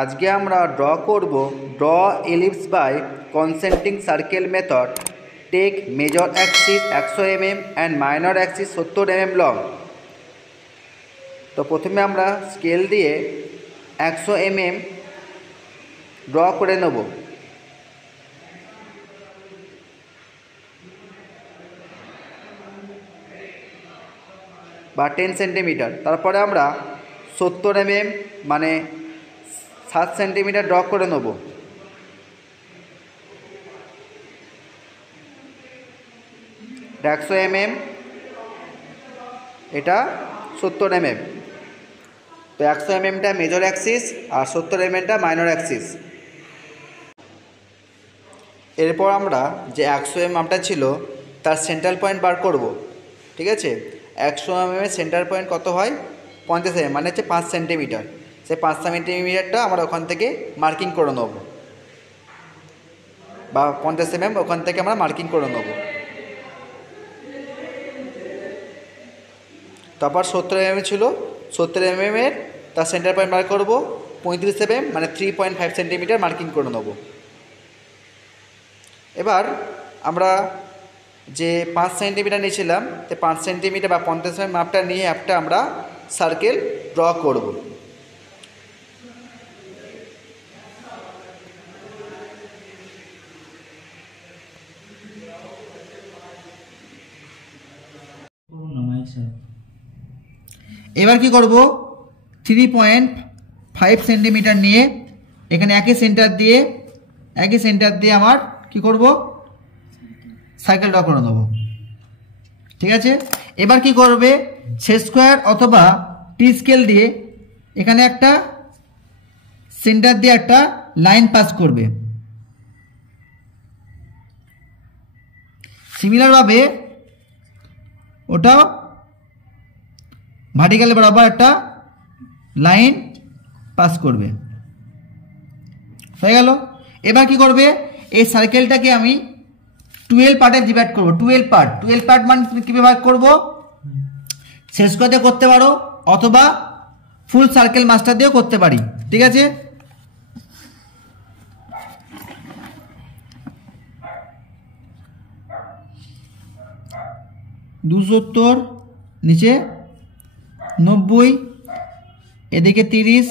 আজকে আমরা ড্র করব draw ellipse by concentric circle method take major axis 100 mm and minor axis 70 mm লং। তো প্রথমে আমরা স্কেল দিয়ে 100 mm ড্র করে নেব। বা 10 সেন্টিমিটার। তারপরে আমরা 70 mm মানে 7 সেন্টিমিটার ড্র করে নেব। এটা 100 mm, এটা 70 mm। তো 100 mmটা মেজর অ্যাক্সিস আর 70 mmটা মাইনর অ্যাক্সিস। এরপর আমরা যে 100 mmটা ছিল তার সেন্ট্রাল পয়েন্ট বার করব। ঠিক আছে, 100 mm এর সেন্টার পয়েন্ট কত হয়? 50 mm, মানে হচ্ছে 5 সেন্টিমিটার। সেই 5 সেন্টিমিটারটা আমরা ওখান থেকে মার্কিং করে নেব, বা 50 mm ওখান থেকে আমরা মার্কিং করে নেব। তারপর 70 mm ছিল, 70 mm এর তার সেন্টার পয়েন্ট বার করব 35 mm, মানে 3.5 সেন্টিমিটার মার্কিং করে নেব। এবার আমরা যে 5 সেন্টিমিটার নিয়েছিলাম, তো 5 সেন্টিমিটার বা 50 mm মাপটা নিয়ে একটা আমরা সার্কেল ড্র করব। এবার কি করব, 3.5 সেন্টিমিটার নিয়ে এখানে একই সেন্টার দিয়ে আমার কি করব, সার্কেল ড্র করে নেব। ঠিক আছে, এবার কি করবে, সেট স্কোয়ার অথবা টি স্কেল দিয়ে এখানে একটা সেন্টার দিয়ে একটা লাইন পাস করবে। সিমিলারভাবে ওটা ভার্টিক্যাল বরাবর একটা লাইন পাস করবে। হয়ে গেল। এবার কি করবে, এই সার্কেলটাকে আমি 12 পার্টে ডিভাইড করব। 12 পার্ট মানে তুমি কিভাবে ভাগ করবো, শেষ করতে করতে পারো অথবা ফুল সার্কেল মাস্টার দিয়েও করতে পারি। ঠিক আছে, $270 নিচে 90, এদিকে 30,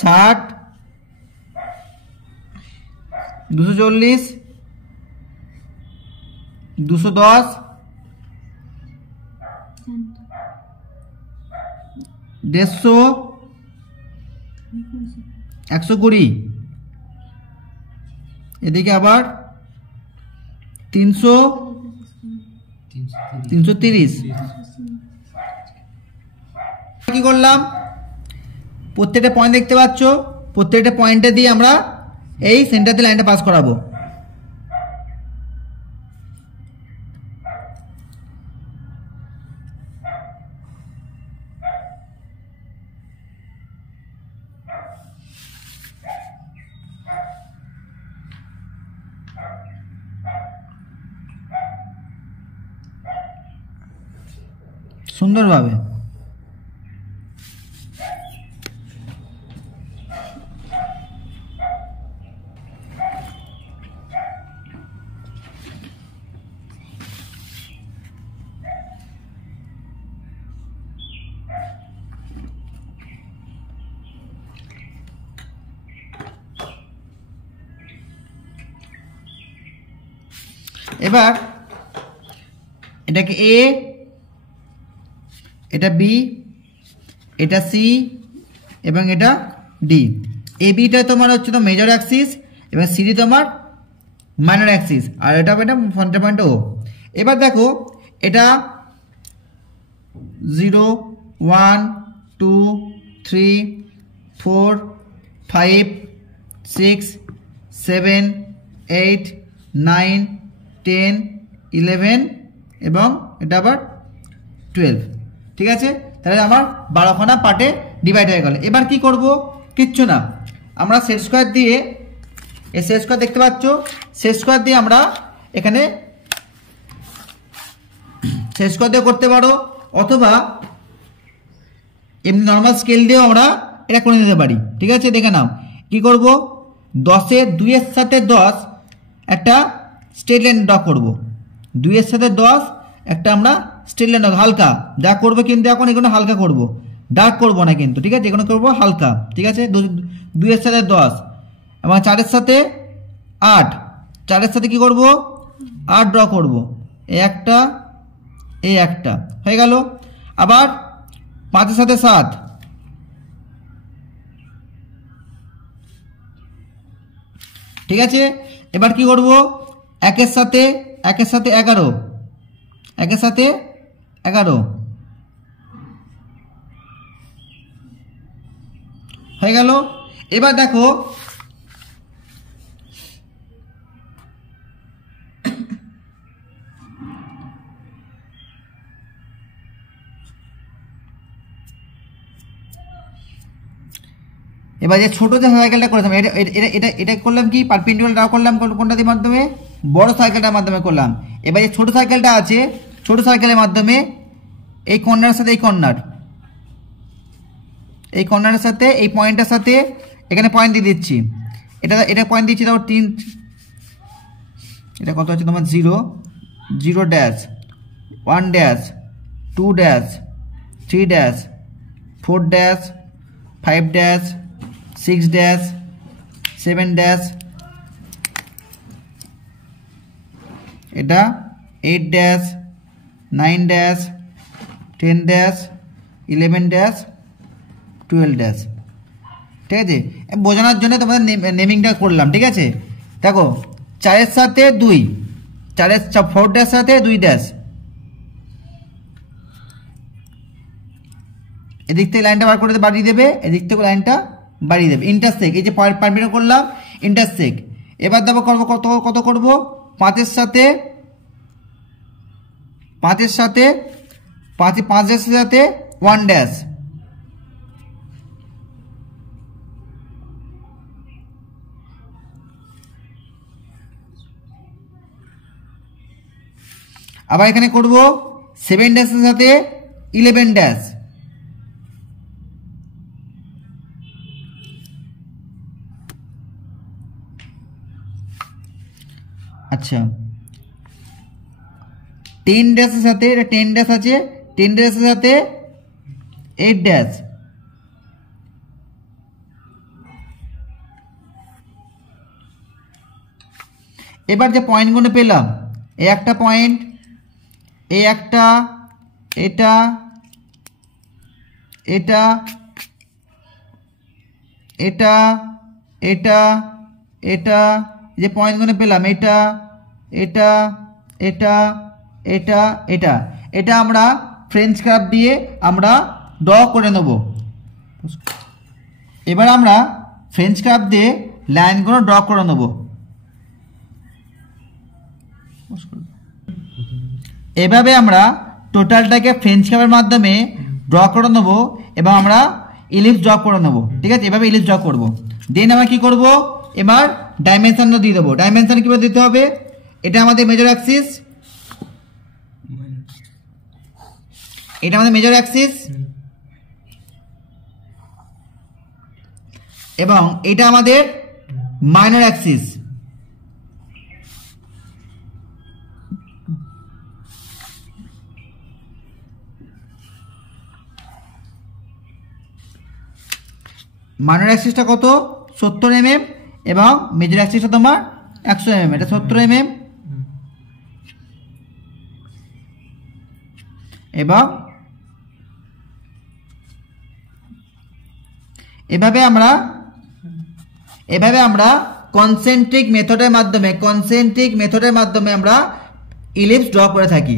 60, 240, 210, 150, 120, এদিকে আবার 300, 330। কি করলাম, প্রত্যেকটা পয়েন্ট দেখতে পাচ্ছ, প্রত্যেকটা পয়েন্টে দিয়ে আমরা এই সেন্টার দিয়ে লাইনটা পাস করাবো। সুন্দরভাবে। এবার এটাকে এ, এটা বি, এটা সি এবং এটা ডি। এ বিটা তোমার হচ্ছে তো মেজর অ্যাক্সিস এবং সিডি তোমার মাইনর অ্যাক্সিস, আর এটা ফ্রন্টের পয়েন্ট ও। এবার দেখো এটা 0, 1, 2, 3, 4, 5, 6, 7, 8, 9, 10, 11 এবং এটা আবার 12। ঠিক আছে, তাহলে আমার 12খানা পার্টে ডিভাইড হয়ে গেল। এবার কি করব, কিচ্ছু না, আমরা সেট স্কোয়ার দিয়ে এই সেট স্কোয়ার দেখতে পাচ্ছ, সেট স্কোয়ার দিয়ে আমরা এখানে শেষ করে দিয়ে করতে পারো, অথবা এমনি নর্মাল স্কেল দিয়েও আমরা এটা করে নিতে পারি। ঠিক আছে, দেখে নাও কি করব। 10-এর 2-এর সাথে 10 একটা স্ট্রেট লাইন ড্র করব। 2-এর সাথে 10 একটা আমরা স্ট্রেট লাইন হালকা যা করবো, কিন্তু এখন এগুলো হালকা করব, ডার্ক করব না কিন্তু। ঠিক আছে, এগুলো করবো হালকা। ঠিক আছে, 2-এর সাথে 10 এবং 4-এর সাথে 8, 4-এর সাথে কি করব 8 ড্র করব। এই একটা, এই একটা হয়ে গেল। আবার 5-এর সাথে 7, ঠিক আছে। এবার কি করব, 1-এর সাথে 11, 1-এর সাথে 11 হয়ে গেল। এবার দেখো এবার যে ছোট যে সাইকেলটা করেছিলাম, এটা করলাম কি পারপেন্ডিকুলার ড্র করলাম কোনটার মাধ্যমে, বড় সাইকেলটার মাধ্যমে করলাম। এবার যে ছোট সাইকেলটা আছে, ছোট সাইকেলের মাধ্যমে এই কর্নারের সাথে এই কর্নারের সাথে এই পয়েন্টের সাথে এখানে পয়েন্ট দিয়ে দিচ্ছি। এটা পয়েন্ট দিচ্ছি, তারপর 3, এটা কত আছে তোমার 0, 0 dash, 1 dash, 2 dash, 3 dash, 4 dash, 5 dash, 6 dash, 7 dash, এটা 8 dash, 9 dash, 10 dash, 11 dash, 12 dash. ঠিক আছে, বোঝানোর জন্য তোমাদের নেমিংটা করলাম। ঠিক আছে, দেখো 4-এর সাথে 2, 4 ড্যাশ সাথে 2 ড্যাশ, এদিক থেকে লাইনটা বার করে বাড়িয়ে দেবে, এদিক থেকে লাইনটা বাড়িয়ে দেবে, ইন্টারসেক। এই যে পারপেন্ডিকুলার করলাম, ইন্টারসেক। এবার দেখো করবো কত করব, 5-এর সাথে 5 ড্যাশের সাথে 1 ড্যাশ, আবার এখানে করব 7 ড্যাশের সাথে 11 ড্যাশ, আচ্ছা 10 ড্যাশের সাথে, এটা 10 ড্যাশ আছে, 10 ড্যাশের সাথে 8 ড্যাশ, এবার যে পয়েন্টগুলো পেলাম, এই একটা পয়েন্ট, এই একটা, এটা, এটা, এটা, এটা, এটা, যে পয়েন্টগুলো পেলাম, এটা, এটা, এটা, এটা, এটা, এটা আমরা ফ্রেঞ্চ কার্ভ দিয়ে আমরা ড্র করে নেব। এবার আমরা ফ্রেঞ্চ কার্ভ দিয়ে লাইনগুলো ড্র করে নেব। এভাবে আমরা টোটালটাকে ফ্রেঞ্চ কার্ভের মাধ্যমে ড্র করে নেব এবং আমরা ইলিপস ড্র করে নেব। ঠিক আছে, এভাবে ইলিপস ড্র করব। দেন আমরা কি করব, এবার ডাইমেনশনটা দিয়ে দেবো। ডাইমেনশন কিভাবে দিতে হবে, এটা আমাদের মেজর অ্যাক্সিস, এটা আমাদের মেজর অ্যাক্সিস, এবং এটা আমাদের মাইনর অ্যাক্সিস। মাইনর অ্যাক্সিসটা কত 70 mm এবং মেজর অ্যাক্সিসটা তোমার 100 mm। এটা 70 mm এবং এভাবে আমরা কনসেন্ট্রিক মেথডের মাধ্যমে আমরা ইলিপস ড্র করে থাকি।